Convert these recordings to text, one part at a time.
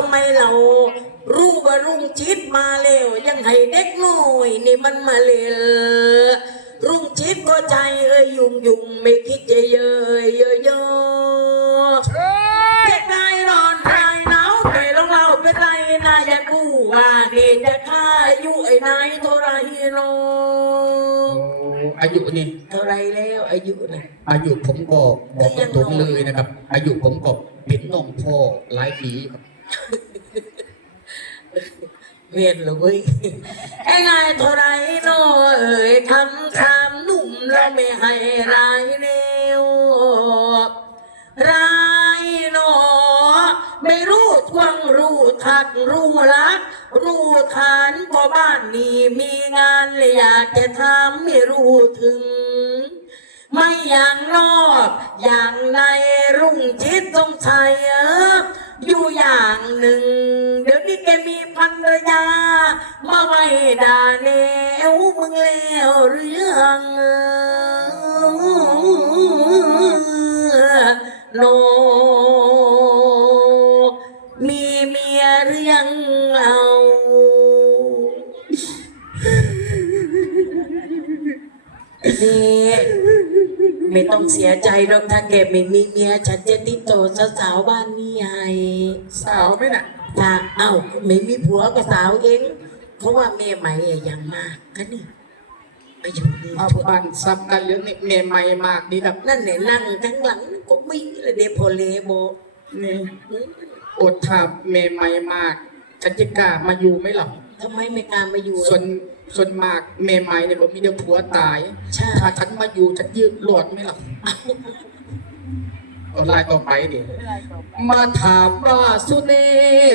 ำไมเรารู้ว่ารุ่งชิดมาแล้ว ยังให้เด็กน้อยนี่มันมาเลวรุ่งชิดก็ใจเอ้ยยุ่งยุ่งไม่คิดจะเยยเยอะเยอะเด็กนายร้อนนายหนาวไก่ลองเล่าเป็นไรนายอยากรู้ว่าเด็กจะฆ่าอายุไอ้นายเท่าไรเนาะอายุนี่เท่าไรแล้วอายุนะอายุผมก็บอกตรงๆเลยนะครับ อายุผมก็ เป็นน้องพ่อหลายปีครับเวียนเลยเว้ยไอ้นายเท่าไรนาะเอ่ยคำคำหนุ่มแล้วไม่ให้รายแนวร้ายเนาะไม่รู้ทวงรู้ทักรู้รัก รู้ฐานพอบ้านนี้มีงานเลยอยากจะทำไม่รู้ถึง ไม่อย่างนอก อย่างในรุ่งชิดต้องใช้เอออยู่อย่างหนึ่ง เดี๋ยวนี้แกมีภรรยา มาไว้ด่าแนวมึงแล้วเรื่องโนมีเมียหรืองเอานี่ ไม่ต้องเสียใจหรอกถ้าแกไม่มีเมียฉันจะติดต่อสาวๆบ้านนี้ให้สาวไหมน่ะถ้าเอ้าไม่มีผัวก็สาวเองเพราะว่าเมียใหม่อะยังมากก็นี่ไปอยู่นี่เอาบ้านซ้ำกันเรื่องนี้เมียใหม่มากดีครับนั่นเนี่ยนั่งทั้งหลังก็ไม่เลยเดโพเลโบนี่อืมอดถามเมียใหม่มากฉันจะกล้ามาอยู่ไหมหรอ ทำไมไม่กล้ามาอยู่ส่วนส่วนมากเมียใหม่เนี่ยผมมีเดียวผัวตาย ใช่ถ้าฉันมาอยู่ฉันยืดหลอดไหมหรอเอาไลน์ต่อไปดิมาถามว่าสุเน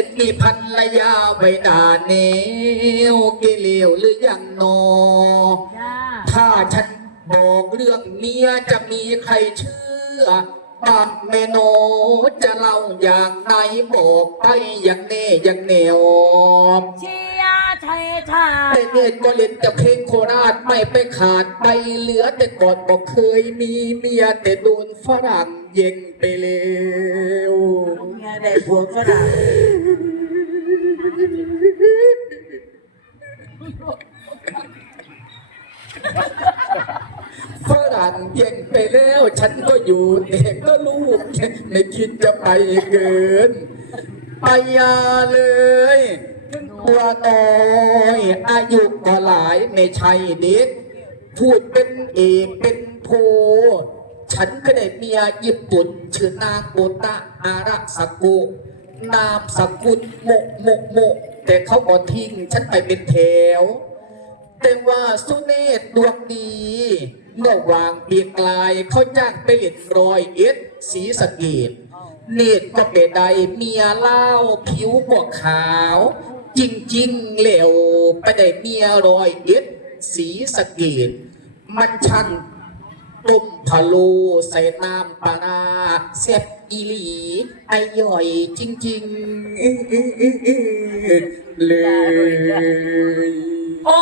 ศมีภรรยาใบดาเนวเกลียวหรือยังนอ ถ้าฉันบอกเรื่องเมียจะมีใครเชื่อบ้านแม่โนจะเล่าอย่างไหนบอกไปอย่างแน่อย่างแนวเชียร์ไทย ชาไอเนตก็เล่นแต่เพลงโคราชไม่ไปขาดไปเหลือแต่ก่อนบอกเคยมีเมียแต่โดนฝรั่งเย็งไปเร็วเมียได้ผัวฝรั่งฝรั่งเย็งไปแล้ว ฉันก็อยู่แต่ก็ลูกไม่คิดจะไปเกิน ไปยาเลย ตัวน้อยอายุก็หลายไม่ใช่เด็ก พูดเป็นเอกเป็นโทฉันก็ได้เมียญี่ปุ่นชื่อนางโบตะอารักสกุ นามสกุลโมกโมกโมกแต่เขาก็ทิ้งฉันไปเป็นแถว แต่ว่าสุเนศดวงดีเมื่อวางเปียกลายเขาจ้างไปเล่นรอยเอ็ดสีสะเกดเนตก็เป็นใดเมียเล่าผิวก็ขาว จริงๆเหลวไปได้เมียรอยเอ็ดสีสะเกดมันช่างต้มพะโลใส่น้ำปลาร้าแซ่บอีหลีไอย่อยจริงๆเลย โอ้